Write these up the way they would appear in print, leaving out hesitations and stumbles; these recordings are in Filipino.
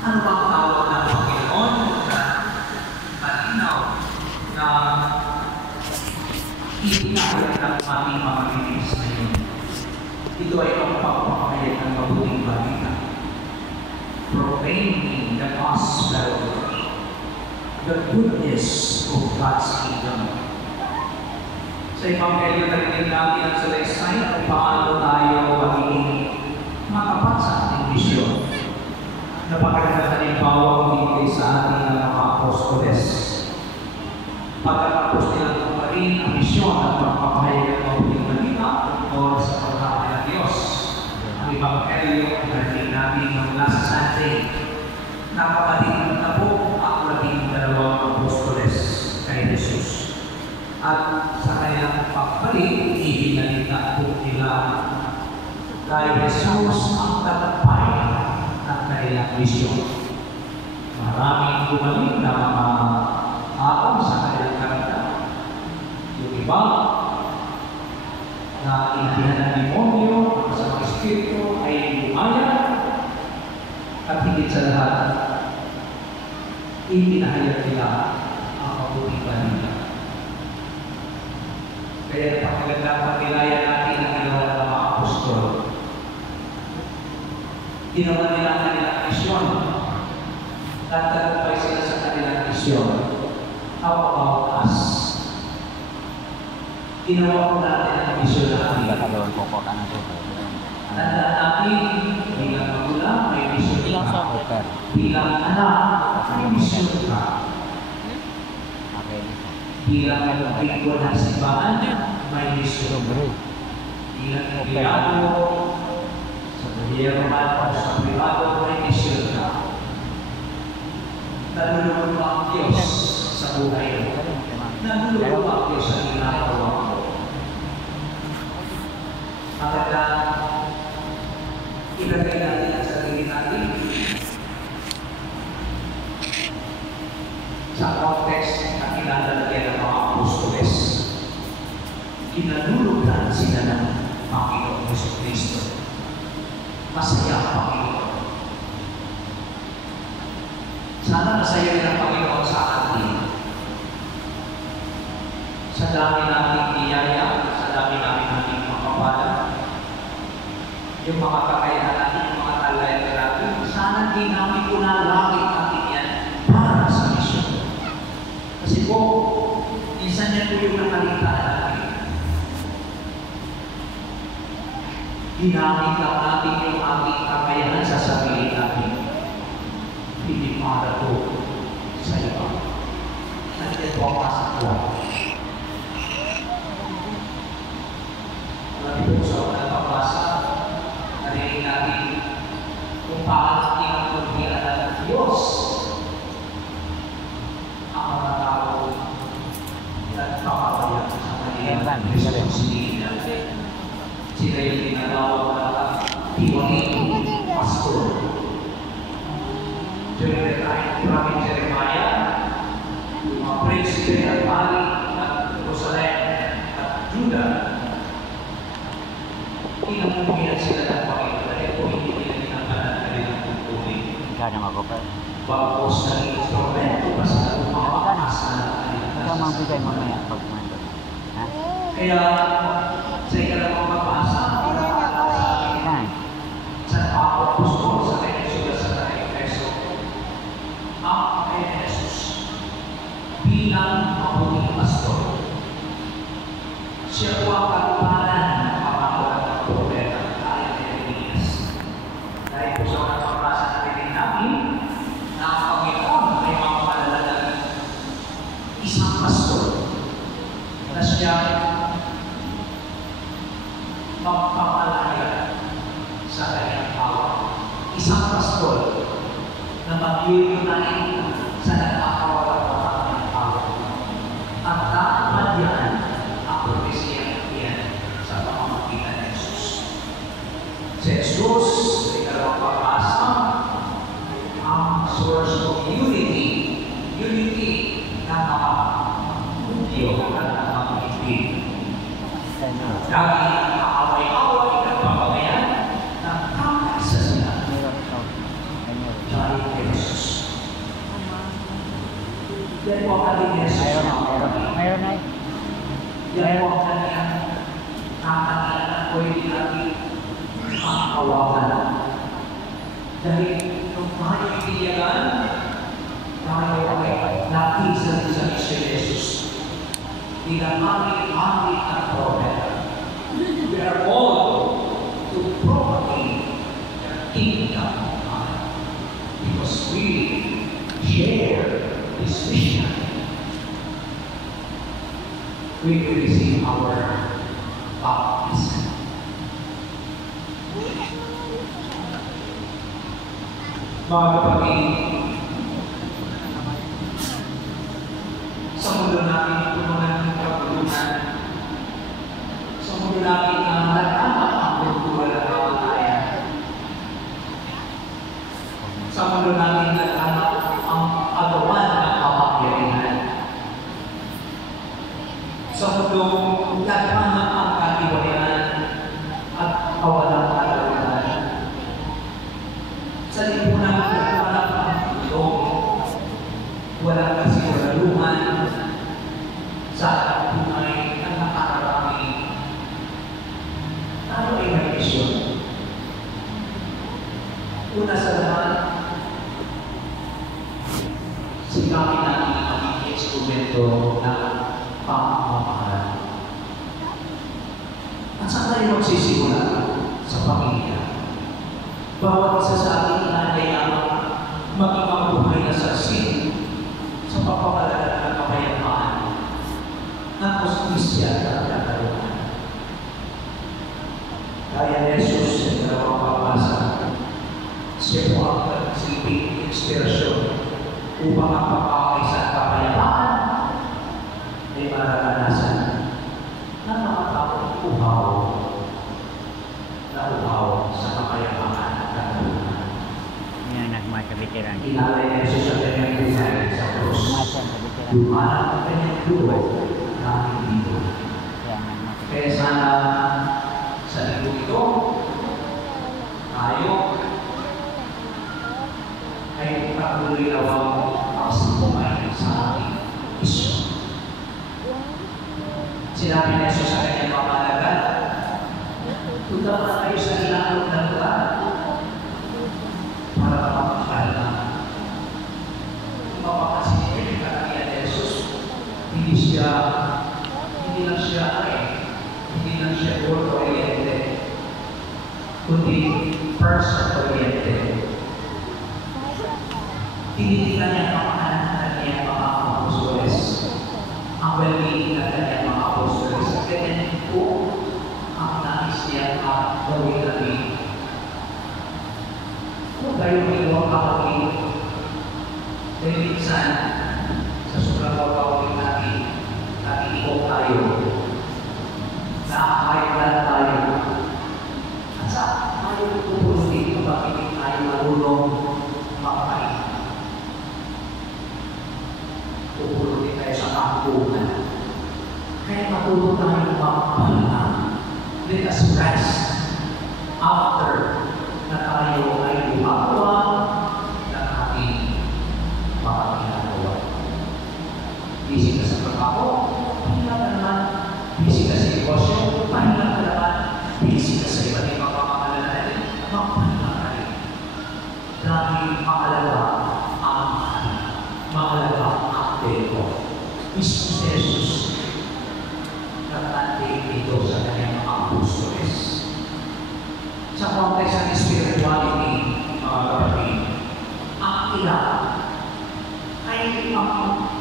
Ano ba ang tawag ng Panginoon na malinaw na itinahayag ng aming mga bibis ngayon? Ito ay ang pagpapahayag ng mabuting balita. Proclaiming the gospel, the goodness of God's kingdom. Sa Ebanghelyo narinig natin ang salaysay kung paano tayo magiging matapat sa ating misyon. Napakaganda halimbawa binigay sa ating ng mga apostoles. Pagkatapos nilang tumarin ang misyon at pagpapahayag ng mabuting balita tungkol sa pagkakaya ng Diyos. Ang Ebanghelyo ay narinig natin ng last Sunday. Napakadinig na po ang 12 apostoles kay Jesus. At sa kanilang pagbalik, ihinalita po nila dahil Jesus ang tagumpay ng kanilang misyon. Maraming bumalik na mga alam sa kanilang karagdagan. Yung iba na inahihan ng demonyo sa mga espiritu ay lumaya at higit sa lahat, itinahayag nila ang mabuting balita. Kaya napakagandang pagkilaya natin ang ginawa ng mga apostol. Ginawa nila ang kanilang misyon. Nagtagumpay sila sa kanilang misyon. How about us? Ginawa ko natin ang misyon natin. Tandaan natin, bilang magulang, may misyon ka. Bilang anak, may misyon ka. Bilang lingkod ng simbahan, may misyon. Bilang empleyado, sa gobyerno o sa privado, may misyon ka. Nalulunod mo ang Diyos sa buhay mo. Nalulunod mo ang Diyos sa ginagawa mo. Maganda, ilagay natin ang sarili natin sa context na kinadalagyan ng mga apostoles. Kinalulugan sila ng Panginoon Jesucristo. Masaya ang Panginoon. Sana masaya rin ang Panginoon sa atin. Sa dami nating biyaya, sa dami nating makapalan, yung mga kakayahan natin, yung mga talayan natin, sana di namin unalangin natin yan para sa misyon. Kasi po, minsan yan po yung nakalitaan natin. Ginamit lang natin yung ating kakayahan sa sarili natin. Hindi para po sa iba. Nandiyan po ang masak lang. Alam po sa unang pabasa, narinig natin kung paano tinatulungan ng Diyos ang mga tao nagpapabaya sa kanilang responsibilidad. Sila yung tinatawag na tiwaling pastor. During the time, Prophet Jeremiah, yung mga prinsipe at mali at Jerusalem at Judah, pinamumuhinan sila ng Panginoon dahil po hindi nila tinanggalan na rin ang tungkulin. Bagos na instrumento pa sila kumapakasa na kanilang kaya sa ikalamang mabasa, sa Apostol sa Epeso sa Efeso, ang kay Jesus bilang mabuting pastor. Siya po ang katuparan ng pamahalaan ng propeta ng kaya ni Elias. Dahil po sa unang pabasa natin namin na ang Panginoon ay mamamalalang isang pastor na siya magpapalaya sa kanyang hawak. Isang pastor na mag-iunahin sa nagkakawalan ng kanyang hawak. At nakamadyan ang propesya yan sa pamamagitan ng Jesus. Si Jesus ay dalawang pag-asa ang source of unity. Unity na mga Hudyo at mga Pilipino. Dahil away-away ng pamamayan ng kakaisa sila. Dahil Yan po ang ating Jesus. Mayroon na. Yan po ang kanyang kakanilan na pwede natin makawakan. Dahil nung tayo itiyagan, tayo ay nakisa sa si Jesus. Tinamali-mali ang propeta. We are all to propagate the kingdom of God because we share His mission. We will receive our baptism. Mga kapatid, sa mundo natin puno ng pagtulungan, sa mundo natin ang nagtamak ang kultura ng kamatayan, sa mundo natin nagtamak ang agawan ng kapangyarihan, sa mundo nagtamak ang katiwalian at kawalang kalaunan, sa lipunan nagtamak ang tulong, walang kasiguraduhan, sa tunay na nakakarami. Ano ay may misyon? Una sa lahat, sikapin natin ang maging instrumento ng pamamahal. At saan tayo magsisimula? Sa pamilya. Bawat isa sa ating inanayamang maging mabuhay na saksi sa pagpapalaga ng kapayapaan ng justisya at katalunan. Kaya ni Jesus sa dalawang pagbasa, siya po ang nagsilbing inspirasyon upang ang pagkakaisa at kapayapaan ay mararanasan ng mga taong uhaw na uhaw sa kapayapaan at katalunan. Yan ang mga kabitiran. Inalay ni Jesus sa kanyang buhay sa krus. Dumalang ang kanyang dulo namin dito. Kaya sana sa linggo ito, tayo ay patuloy nawang makasambungay sa ating isyo. Sinabi ni Jesus sa kanyang pamalagan, punta na kayo sa ilalong ng lugar para mapapakal na mapapasinig ka kaya ni Jesus. Hindi lang siya goal-oriented, kundi person-oriented. Tinitingnan niya ang pamahalaan ng kanyang mga apostoles, ang well-being ng kanyang mga apostoles. At ganyan po ang nais niya at gawin natin. Kung tayo may iwang kapatid, dahil minsan sa sobrang kapatid natin, nakikinig tayo. Nakakailan tayo. At sa tayo tutulungin kung bakit tayo marunong makapain. Tutulungin tayo sa kampungan. Kaya matulog tayo makapain. Let us rest after na tayo ay lumagawa ng ating mga ginagawa. Busy ka sa trabaho, pahinga ka naman. Busy ka sa negosyo, pahinga ka naman. Busy ka sa iba't ibang pamamahala natin, magpahinga ka rin. Dahil mahalaga ang tempo. Mismo si Jesus nagtating dito sa kanyang mga apostoles. Sa konteks ng spirituality, mga kapatid, ang ilan ay ang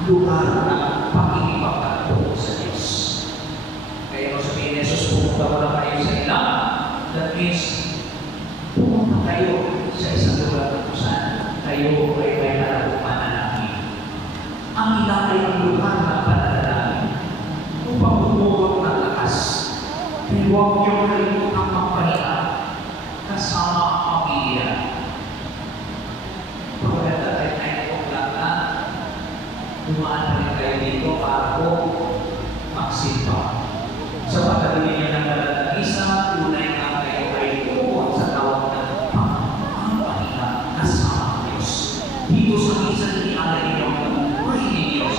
lugar ng pakikipagtatpo sa Diyos. Kaya kung sabihin ni Jesus, pumunta mo lang kayo sa ilan, that means, pumunta kayo sa isang lugar kung saan kayo ay may harapong panalangin. Ang ilan ay ang lugar ng panalangin upang bumugot ng lakas. Kaya huwag niyo kalimutang magpahinga kasama ang pamilya. Pagkakita tayo ay lang na dumaan na rin kayo dito para po magsimba. Sa pagkakita niya ng kalalagisa, tunay nga kayo ay tungkol sa tawag ng pangpahinga kasama ang Diyos. Dito sa minsan ni Alay niyo, pray in Diyos.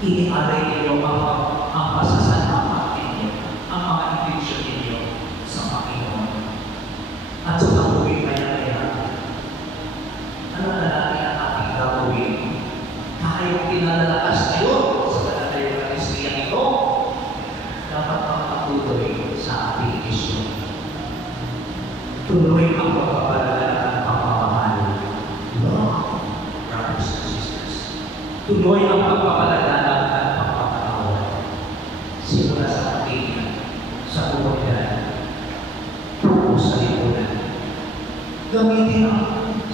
inialay ninyo ang pasasalamat ninyo, ang mga intensyon ninyo sa Panginoon. At sa pag-uwi kaya, ano na natin ang ating gagawin? Tayong pinalalakas ngayon sa katatayong ng Kristiyan ito, dapat magpatuloy sa ating isyo. Tuloy ang pagpapalagan ng pagmamahal. Love, brothers and sisters. Tuloy ang pagpapalagan ng pagpapatawad. Simula sa ating sa komunidad, tupo sa lipunan. Gamitin ang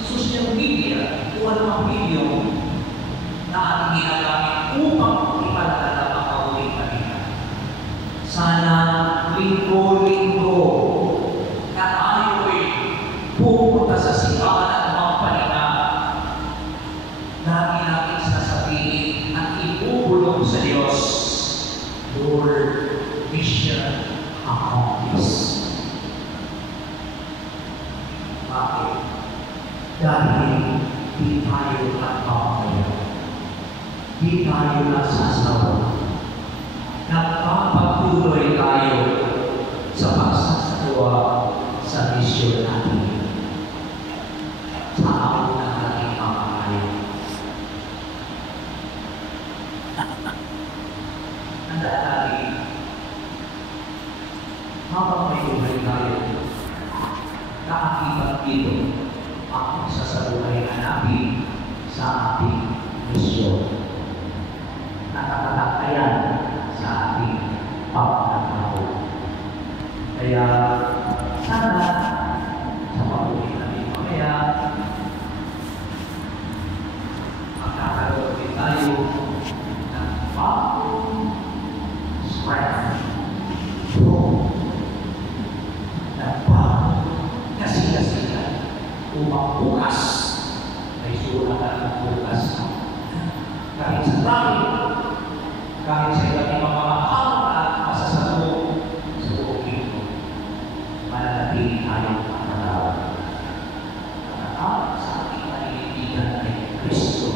social media o anumang video na ating ginagamit upang ipalagan ang kauling kanina. Sana linggo-linggo na tayo ay pupunta sa simbahan at mga paninga. Lagi natin sasabihin at ibubulong sa Diyos, Lord, mission accomplished. Bakit? Dahil di tayo nagpapaya. Di tayo nasasawa. Nagpapatuloy tayo sa pagsasagawa sa misyon natin. Sa ako na ating pamamayan. Tandaan natin, habang may buhay tayo, naakibat dito ang sasabuhay na natin sa ating misyon. Nakatalakayan sa ating pagkakao. Kaya sana sa pag-uwi natin mamaya, magkakaroon din tayo ng bagong strength. Kasi upang bukas ay sulatan ng bukas kahit sa langit, kahit sa iba't ibang mga hamon at masasabog sa buong mundo, mananatili tayong matatawa. Matatawa sa ating nalilipitan ay Kristo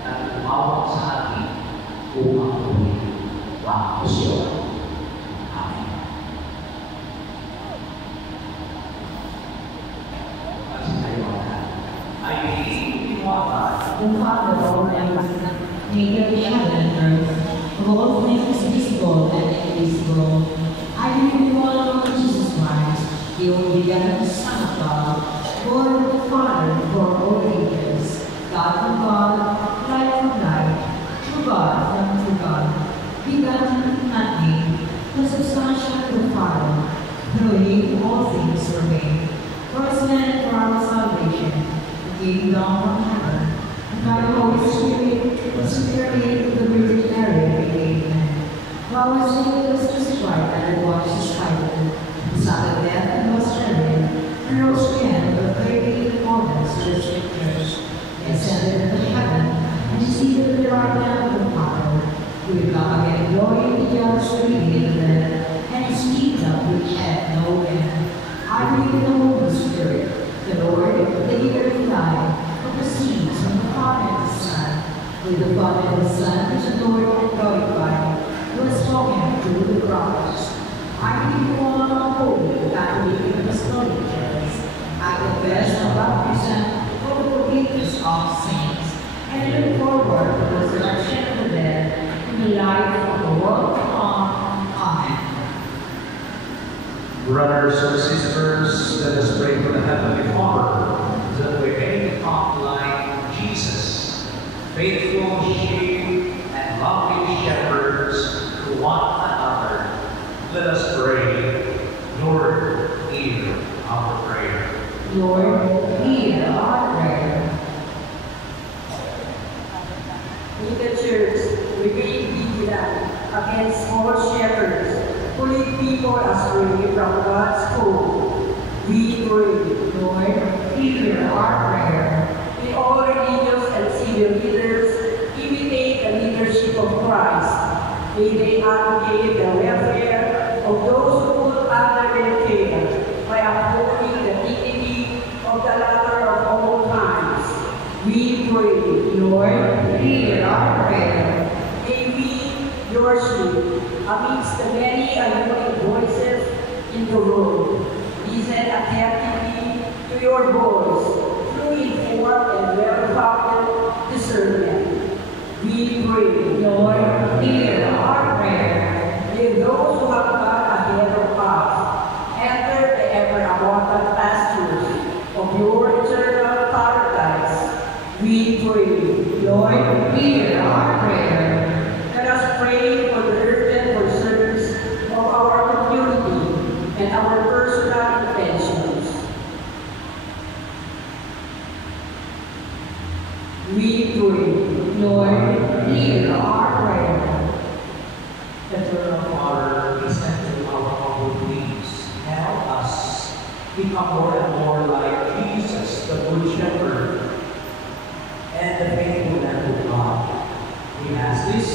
na tumawag sa atin upang tuloy ang misyon. Amen. The Father Almighty, maker of heaven and earth, of all things visible and invisible, I believe in one Lord Jesus Christ, the only begotten Son of God, born of the Father before all ages, God from God, light from light, true God from true God, begotten and made, consubstantial to the Father, through him all things were made, first man for our salvation, came down from heaven, and by the Holy Spirit was incarnated of the Virgin Mary, amen. While he was crucified and washed his Pilate, he suffered death and was buried, and rose again on the third day in accordance with the Scriptures. He ascended into heaven, and is seated at the right hand of the Father. He will come again in glory to judge the living and the dead, and his kingdom which hath no end. I believe in the Holy Spirit, the Lord, the giver of life, who proceeds from the Father and the Son, with the Father and the Son, is adored and glorified, who has spoken through the prophets. I believe in one holy, Catholic, and Apostolic Church. I confess the baptism for the forgiveness of sins, and look forward to the resurrection of the dead and the life of the world to come. Amen. Brothers and sisters, let us pray for the Heavenly Father that we may become like Jesus, faithful sheep and loving shepherds to one another. Let us pray. Lord, hear our prayer. Lord, hear our prayer. In the Church, we may vigilant against false shepherds who lead people astray from God's fold. We pray. Lord, hear our prayer. May all religious and civil leaders imitate the leadership of Christ. May they advocate the welfare of those who put under their care by upholding the dignity of the latter of all times. We pray. Lord, hear our prayer. May worship amidst the many annoying voices in the world. Listen attentively to your voice through informed and well-founded discernment. We pray, Lord, hear our prayer. may those who have gone ahead of us enter the ever-abundant pastures of your eternal paradise. We pray, Lord, hear our prayer. let us pray for the urgent concerns of our community and our personal intentions. We pray, Lord, hear our prayer. Eternal Father, listen to our humble pleas. Help us become more and more like Jesus, the Good Shepherd, and the faithful Lamb of God. We ask this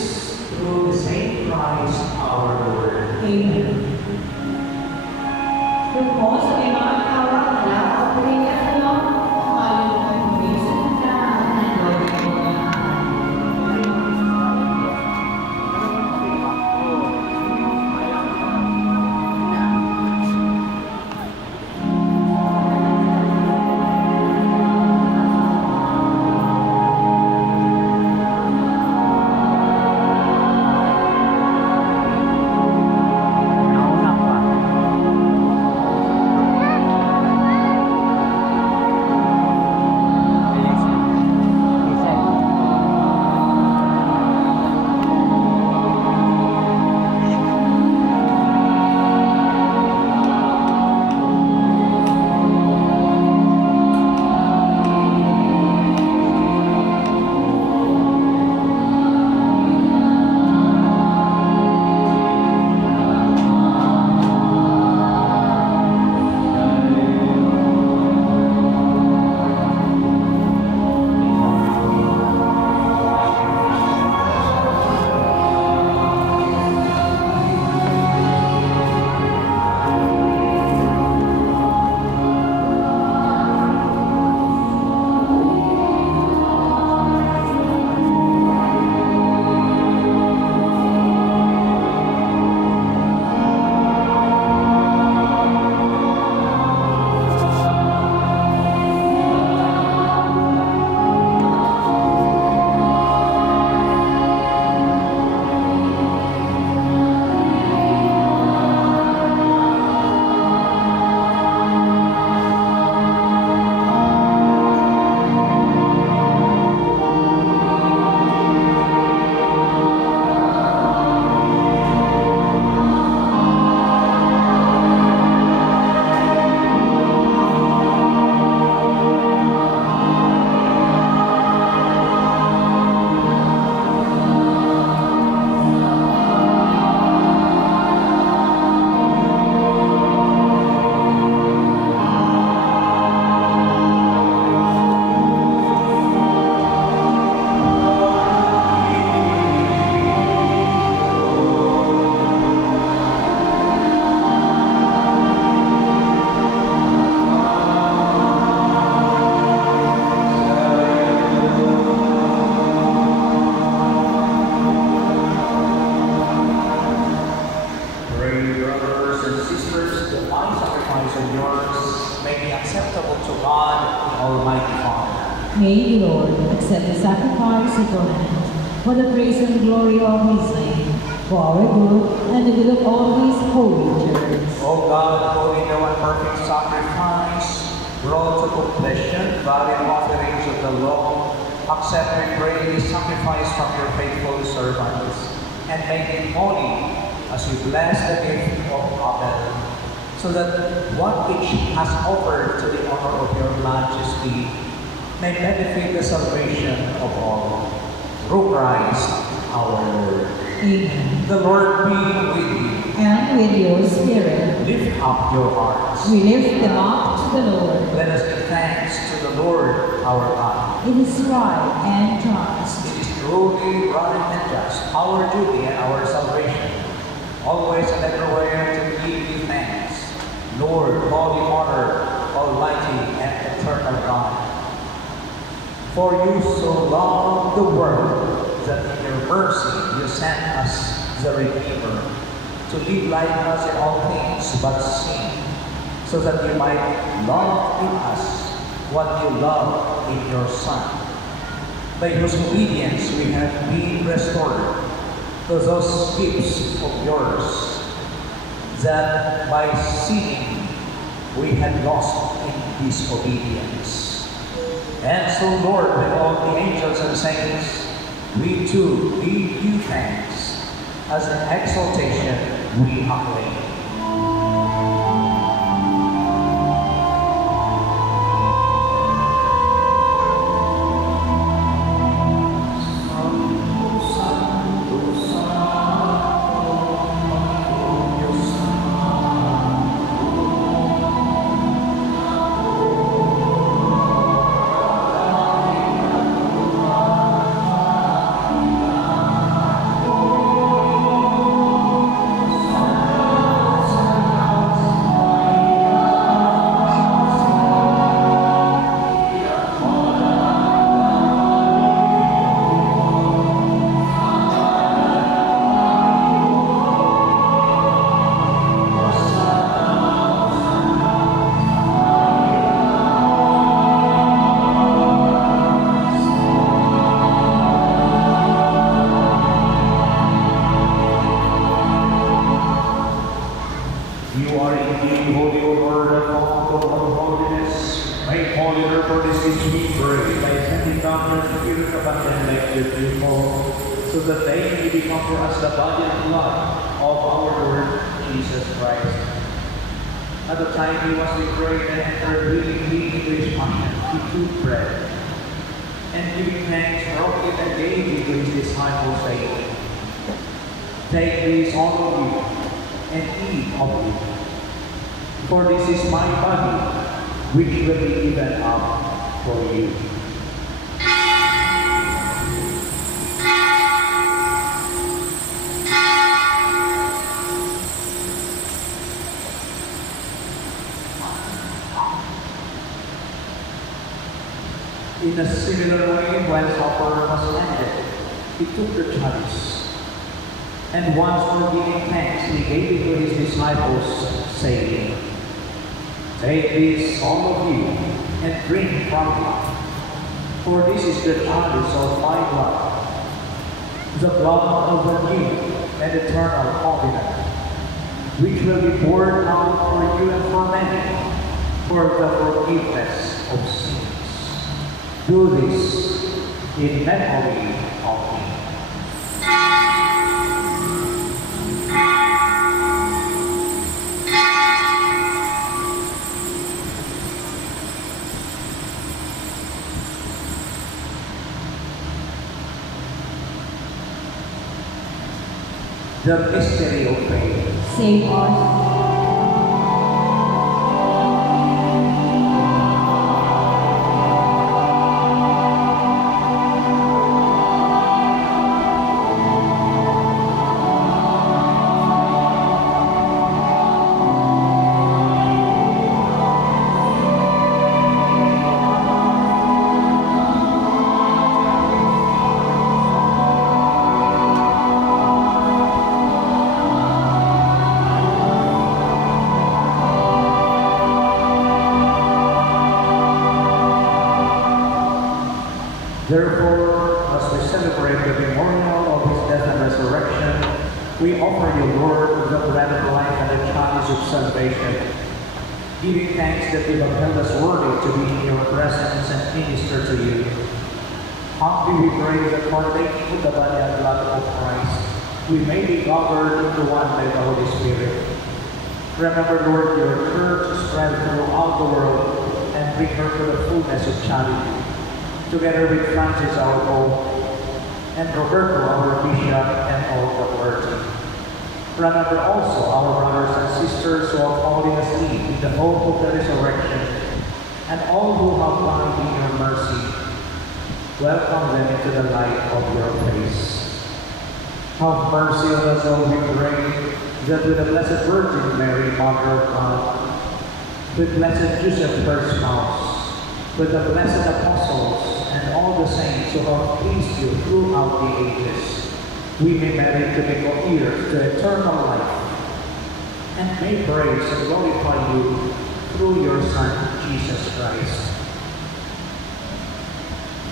through the same Christ our Lord. Amen. Kung po sa may mga tawag na operating at tulong, ayon kay Pumisa na ang Nauna pa. May the Lord accept the sacrifice of your hand for the praise and glory of his name, for our good and the good of all his holy church. O God, holy no and perfect sacrifice, brought to completion valiant offerings of the law, accept, we pray, this sacrifice from your faithful servants, and make it holy as we bless the gift of Abel, so that what each has offered to the honor of your majesty may benefit the salvation of all. Through Christ our Lord. Amen. The Lord be with you. And with your spirit, Lift up your hearts. we lift them up to the Lord. Let us give thanks to the Lord our God. It is right and just. It is truly right and just, our duty and our salvation, always and everywhere to give you thanks, Lord, holy honor, almighty and eternal God. For you so loved the world that in your mercy you sent us the Redeemer, to live like us in all things but sin, so that you might love in us what you love in your Son, by whose obedience we have been restored to those gifts of yours, that by sinning we had lost in disobedience. And so, Lord, with all the angels and saints, we too give you thanks, as an exaltation we acclaim. So that they may become for us the body and blood of our Lord Jesus Christ. At the time he was betrayed and entered willingly into his passion, he took bread, and giving thanks, broke it and gave it to his disciples, saying, "Take this, all of you, and eat of it. For this is my body, which will be given up for you." In a similar way, when supper was ended, he took the chalice, and once more giving thanks, he gave it to his disciples, saying, "Take this, all of you, and drink from it, for this is the chalice of my blood, the blood of the new and eternal covenant, which will be poured out for you and for many, for the forgiveness of sins. Do this in memory of me." The mystery of faith. Save us. Therefore, as we celebrate the memorial of his death and resurrection, we offer you, Lord, the bread of life and the chalice of salvation, giving thanks that you have held us worthy to be in your presence and minister to you. Humbly we pray that partaking with the body and blood of Christ, we may be gathered into one by the Holy Spirit. Remember, Lord, your church spread throughout the world, and bring her to the fullness of charity, together with Francis our Pope, and Roberto our Bishop, and all the clergy. Remember also our brothers and sisters who are falling asleep in the hope of the resurrection, and all who have died in your mercy. Welcome them into the light of your face. Have mercy on us, O we pray, that with the Blessed Virgin Mary, Mother of God, with Blessed Joseph, her spouse, with the blessed apostles, and all the saints who have pleased you throughout the ages, we may merit to be co-heirs to eternal life, and may praise and glorify you through your Son, Jesus Christ.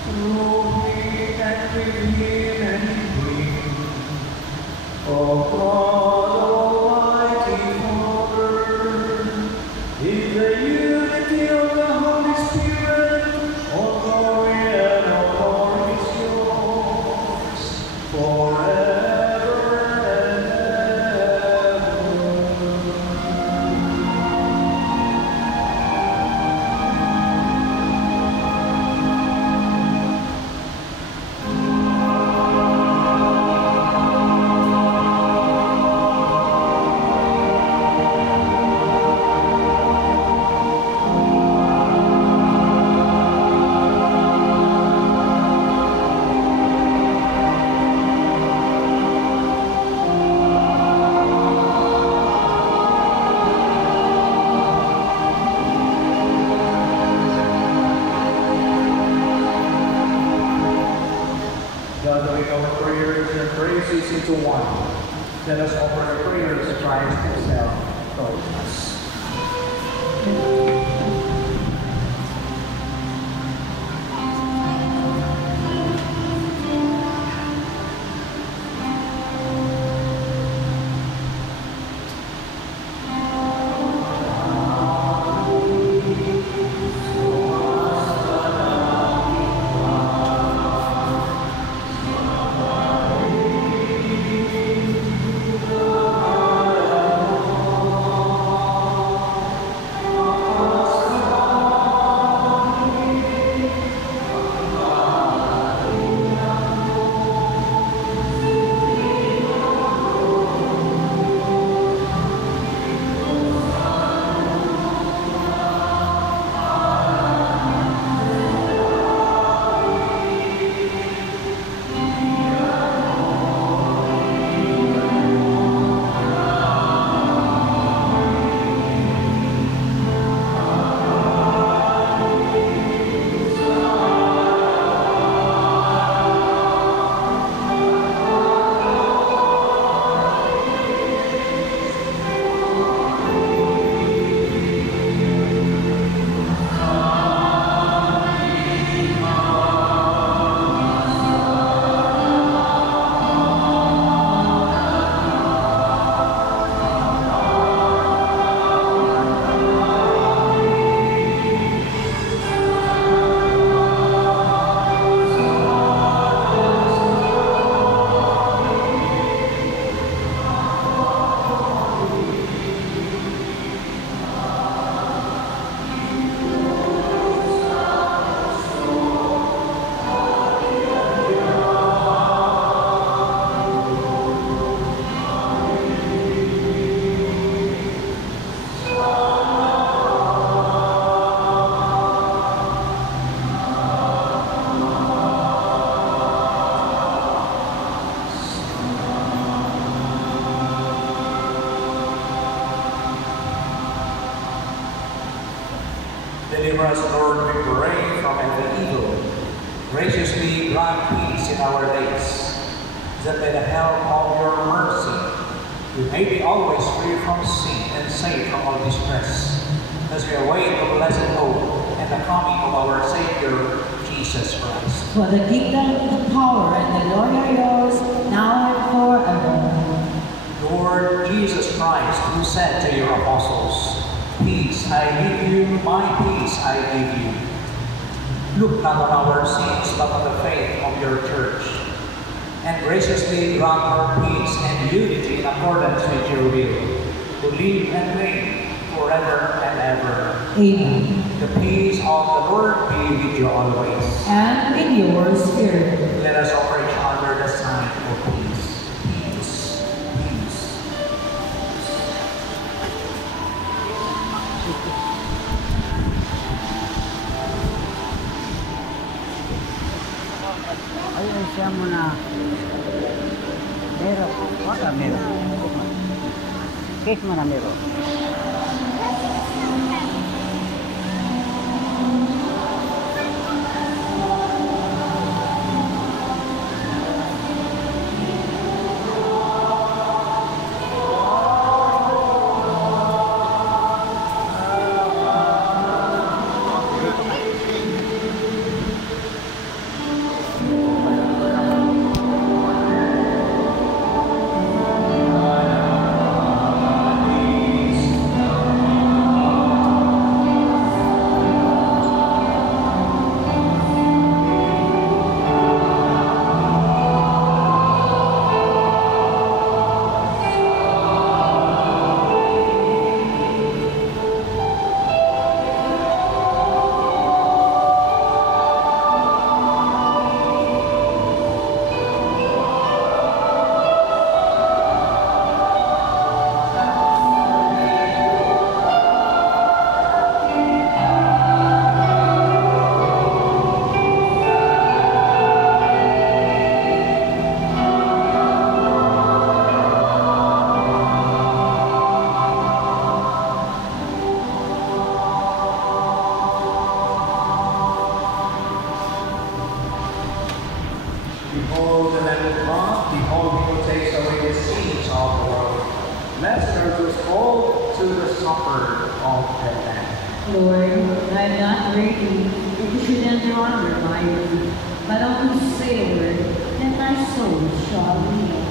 Through him and with him and in him, O God Almighty Father, in the unity of the Holy Spirit, all glory and honor is yours forever and ever. Gathering our prayers and praises into one, let us offer the prayers of Christ himself towards us. Deliver us, Lord, we pray, from every evil. Graciously grant peace in our days, that by the help of your mercy, we may be always free from sin and safe from all distress, as we await the blessed hope and the coming of our Savior, Jesus Christ. For the kingdom, the power, and the glory are yours, now and forever. Lord Jesus Christ, who said to your apostles, "Peace I give you, my peace I give you," look not on our sins, but on the faith of your church, and graciously grant her peace and unity in accordance with your will, who live and reign forever and ever. Amen. The peace of the Lord be with you always. And with your spirit. Let us offer each other the sign of peace. Peace. Peace. Ayun siya muna. Meron. Wala, meron. Cake mo na meron. Let's introduce all to the supper of the Lamb. Lord, I am not worthy that you should enter under my roof, but only say a word, and my soul shall live.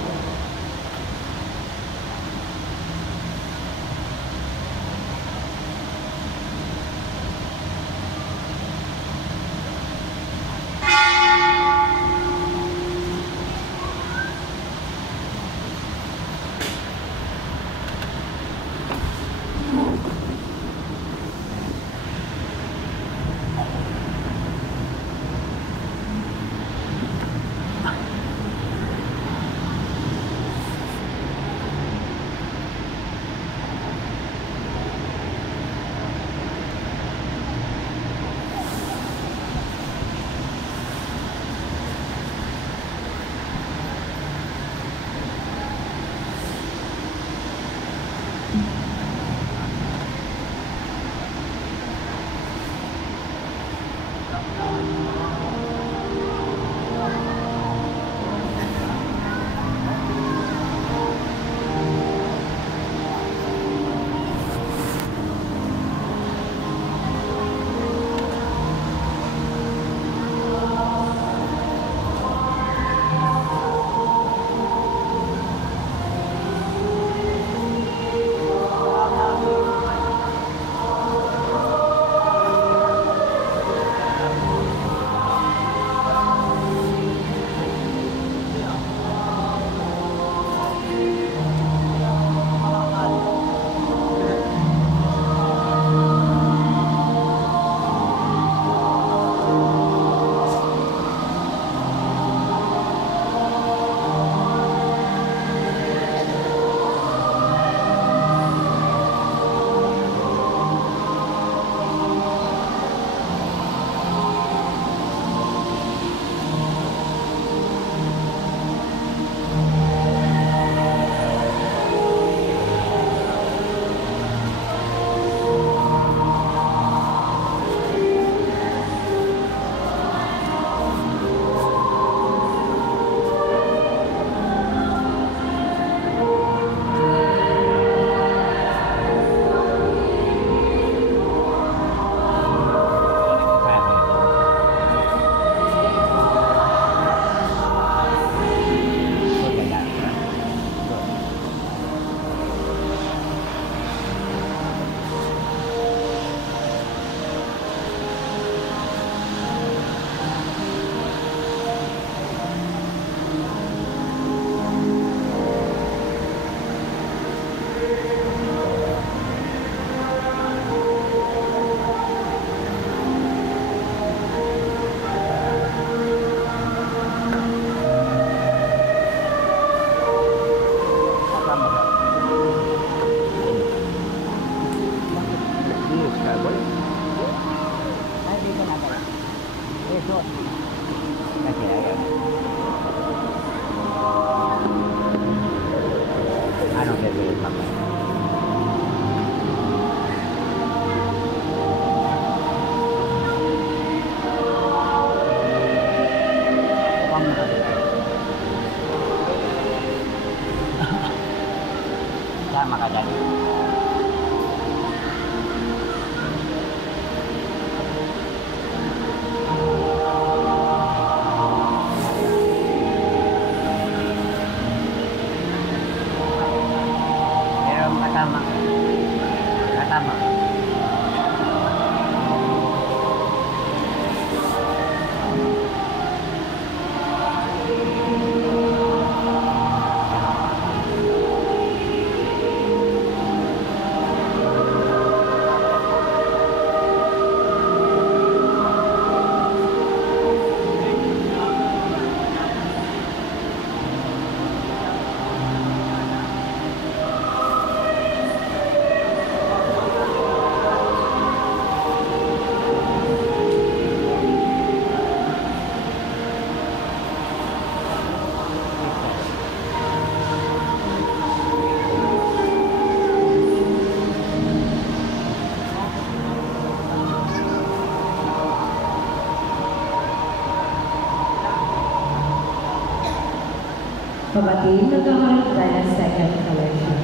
Pabatiin, nagkakaroon tayo ng second collection.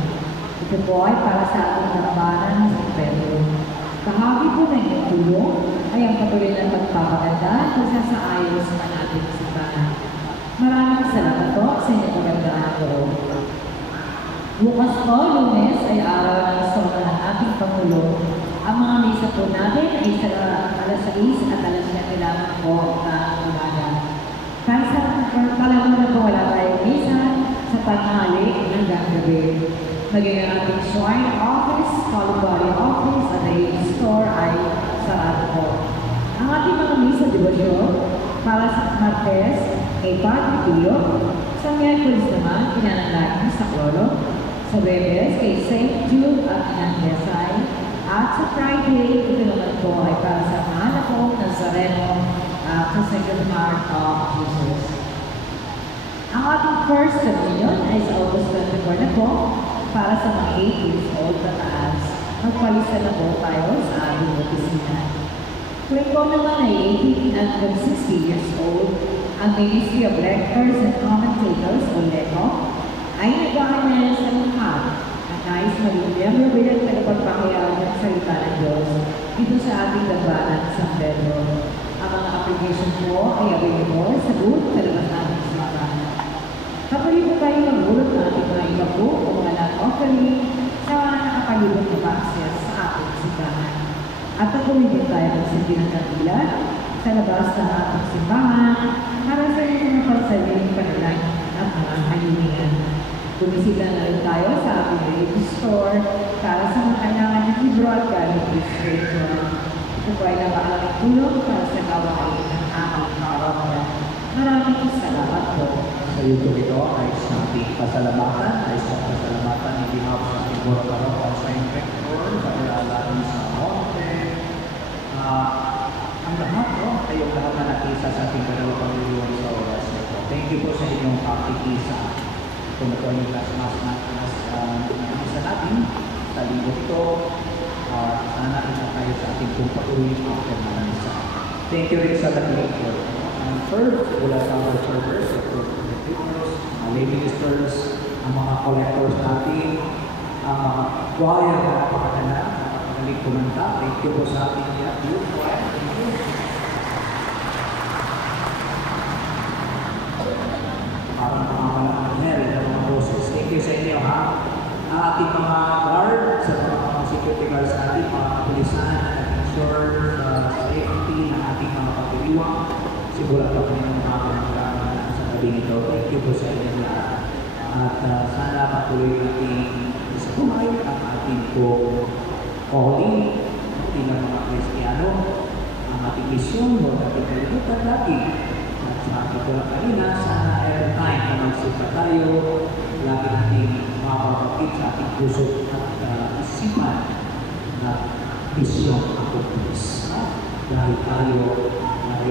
Ito po ay para sa ating dambana ng San Pedro. Kahagi po ng iyong tulong ay ang patuloy na pagpapaganda at pagsasaayos ng ating simbahan. Maraming salamat po sa inyong magandang loob. Bukas po, Lunes, ay araw ng istorya ng ating Pangulo. Ang mga misa po natin ay sa alas 6 at alas 7 lamang po na umaga. Para muna po wala tayong misa sa tanghali hanggang gabi. Maging ang ating shrine office, Holy Body office, at the store ay sarado po. Ang ating mga misa devotion para sa Martes kay Padre Pio, sa Miyerkules naman, pinanalangin sa Cloro, sa Webes kay St. Jude at Inandiasay, at sa Friday, ito naman po ay para sa mga anak po Nazareno sa Sacred Heart of Jesus. Ang ating first communion ay sa August 24 na po para sa mga 8 years old na taas. Magpalista na po tayo sa ating opisina. Kung ikaw naman ay 18 and 60 years old, ang Ministry of Lectors and Commentators o LECO ay nag-aaral sa lahat at nais maging member bilang tagapagpahayag ng salita ng Diyos dito sa ating dambana ng San Pedro. Ang mga application po ay available sa booth sa labas nating simbahan. Kapali po tayo magulot na ating mga iba po o mga non-offering sa mga nakapalibot na access sa ating simbahan. At patuloy din tayo magsindi ng kandila sa labas ng ating simbahan para sa inyong mga pagsaliling panalangin at mga halilingan. Bumisita na rin tayo sa ating radio store para sa mga kailangan ng libro at gamit literature. Ito po ay napakalaking tulong para sa gawain ng aking parokya. Maraming salamat po. Sa YouTube ito ay sa ating pasalamatan, in behalf sa ating Boro-Baro at sa Inspector, sa Ilalan sa Monte. Ang lahat, kayong lahat na nakisa sa ating dalawang milyon sa oras nito. Thank you po sa inyong pakikisa. Kung ito yung last mass isa natin sa linggo ito, sana isa tayo sa ating pagpatuloy after na misa. Thank you rin sa director. And third, mula sa our servers, lay ministers, ang mga collectors natin, ang mga choir na napakaganda, napakagaling kumanta. Thank you po sa ating youth choir. Thank you. Parang pangawala ng meron ng mga boses. Thank you sa inyo, ha? Ang ating mga guard, sa mga security guards natin, mga kapulisan, ating short, safety, ng ating mga kapiliwang, simulan pa kami ng mga pangalaman sa gabi nito. Thank you po sa inyo lahat. At sana patuloy natin isabuhay ang ating po calling, ating mga Kristiyano, ang ating misyon, huwag natin kalimutan lagi. At sabi ko lang kanina, sana every time na magsuka tayo, lagi natin makapagpapit sa ating puso at isipan na misyon ako Diyos. Dahil tayo ay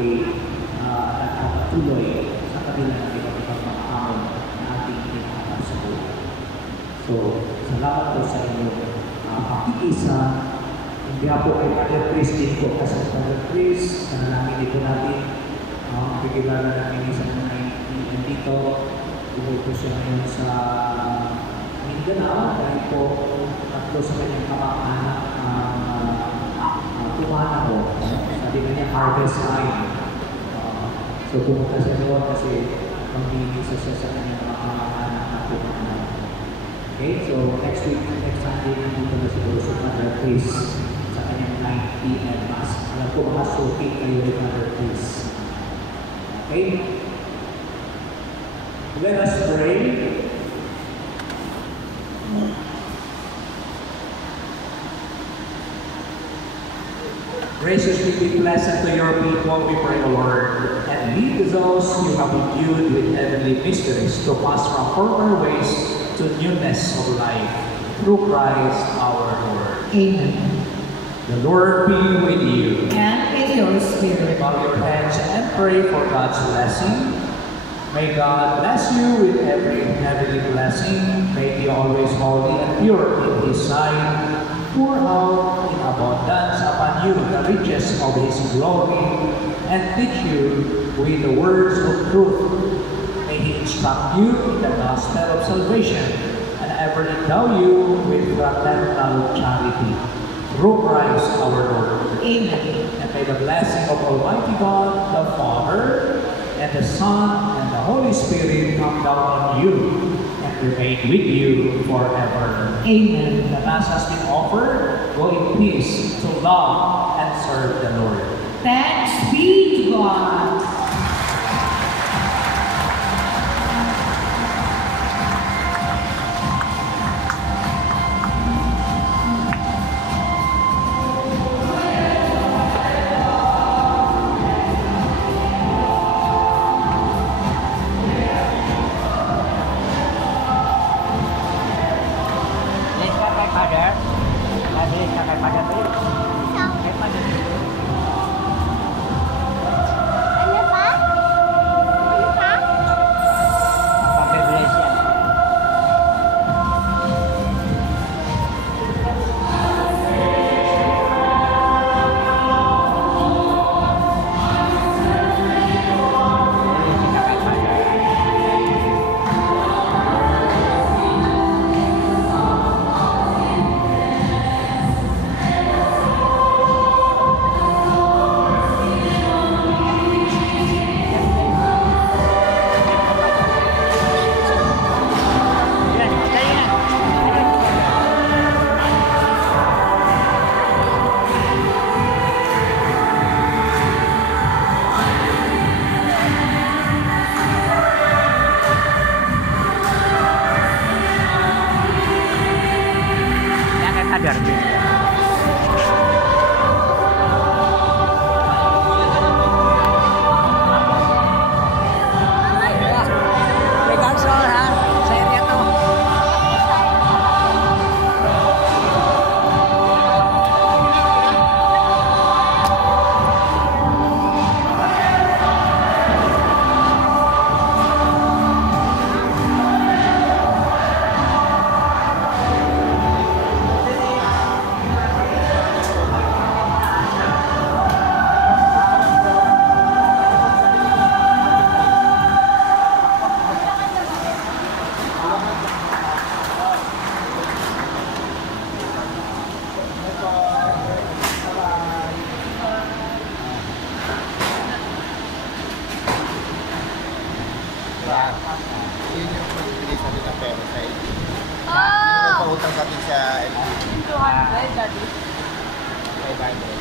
nakapatuloy sa kabila ng ipagpapakaon na ating hinahanap sa buhay. So, salamat po sa inyong pakikisa. Hindi po kay Father Chris din po, kasi Father Chris, nanalangin dito natin, pagkikilala namin sa mga dito, buhay po siya ngayon sa Mindanao, dahil po tatlo sa kanyang kamag-anak tumana po. Sabi na niya, harvest time. So pumunta siya doon kasi pag-iisa siya sa kanyang kamag-anak na tumana. Okay, so next week, next Sunday, nandito na siguro si Father Chris sa kanyang 9 p.m. Mass. Alam ko mga suki kayo ni Father Chris. Okay? Let us pray. Graciously be pleasant to your people, we pray, O Lord, and lead those you have endued with heavenly mysteries to pass from former ways to newness of life, through Christ our Lord. Amen. The Lord be with you. And with your spirit. Bow your heads and pray for God's blessing. May God bless you with every heavenly blessing. May He always holy and pure in His sight. Pour out in abundance upon you the riches of His glory, and teach you with the words of truth. May He instruct you in the gospel of salvation, and ever endow you with fraternal charity. Through Christ our Lord. Amen. And may the blessing of Almighty God, the Father, and the Son, and the Holy Spirit come down on you and remain with you forever. Amen. The Mass has been offered. Go in peace to love and serve the Lord. Thanks be to God. Yun yung magbibigay sa atin ng pera sa LG. May pautang kami sa LG. 200, daddy. 500.